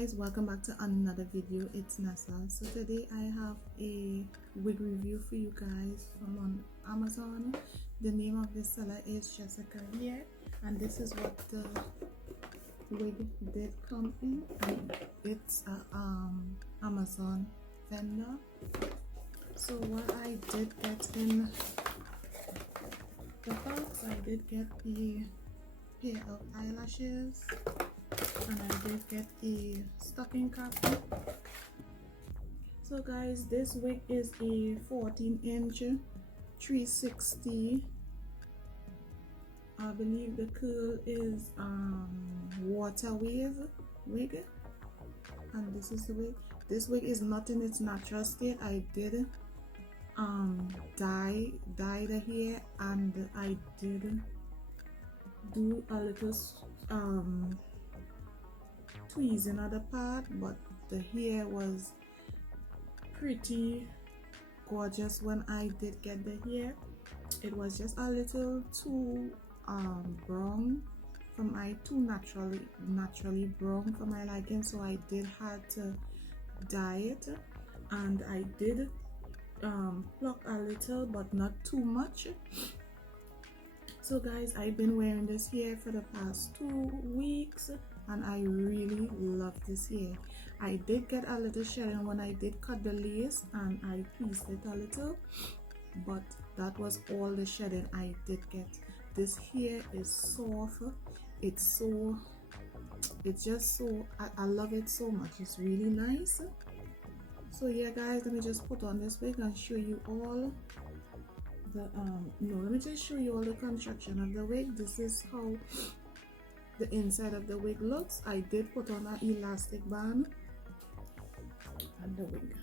guys, welcome back to another video. It's Nessa. So today I have a wig review for you guys from on Amazon. The name of the seller is Jessica here, and this is what the wig did come in. And it's a Amazon vendor. So what I did get in the box, I did get a pair of eyelashes, and I did get a stocking cap. So guys, this wig is a 14-inch 360. I believe the curl is water wave wig, and this is the wig. This wig is not in its natural state. I did dye the hair, and I did do a little tweezing of the part, but the hair was pretty gorgeous when I did get the hair. It was just a little too brown for my naturally brown for my liking, so I did had to dye it, and I did pluck a little but not too much. So guys, I've been wearing this hair for the past 2 weeks, and I really love this hair. I did get a little shedding when I did cut the lace, and I pieced it a little, but that was all the shedding I did get. This hair is soft. It's just so, I love it so much. It's really nice. So yeah guys, let me just put on this wig and show you all the let me just show you all the construction of the wig. This is how the inside of the wig looks. I did put on an elastic band and the wig.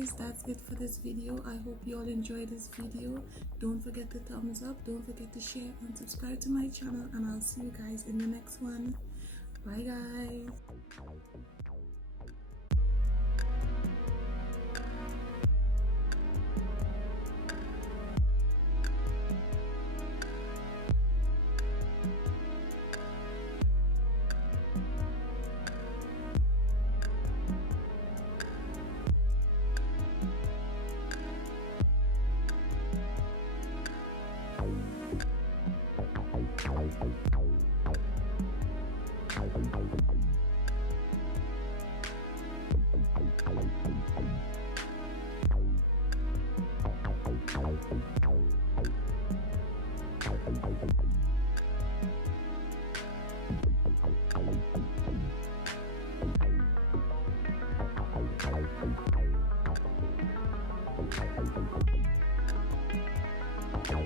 guys, that's it for this video. I hope you all enjoyed this video. Don't forget to thumbs up, don't forget to share and subscribe to my channel, and I'll see you guys in the next one. Bye guys.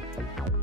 Bye.